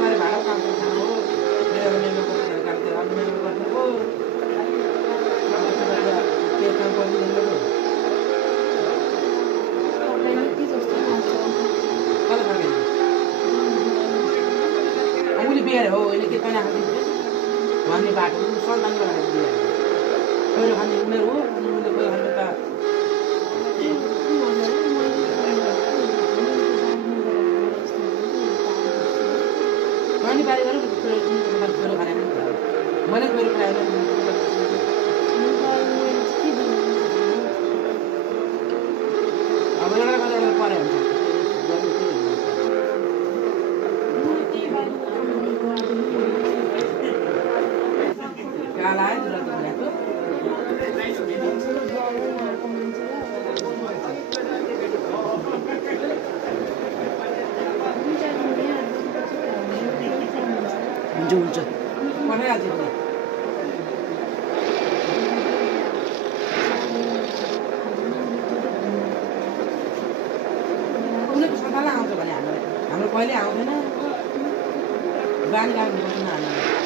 परे भाडा काम गर्छ हो मेरो मेरो काम त अब मेरो गर्नु हो के काम गर्नु हो तपाईँले के जस्तो लाग्छ कता थाहा उनी बिहार हो अहिले के पनि हाल्दिन्छ भन्ने बाटो सन्तान गरेर बिहार पहिलो खाने उनीहरू हो अनि उनीहरूले पहिलो खाने त बारी गरौँ पहिलो खाने मैले पहिलो खाने अब एउटा कता परे हुन्छ काला है तुरन्त ल्याएको हुन्छ पठाइहाल्छु नि उनीहरूको सन्तानलाई आउँछ भने हाम्रो कहिले आउँदैन बानी लाग्नु पर्दैन हामीलाई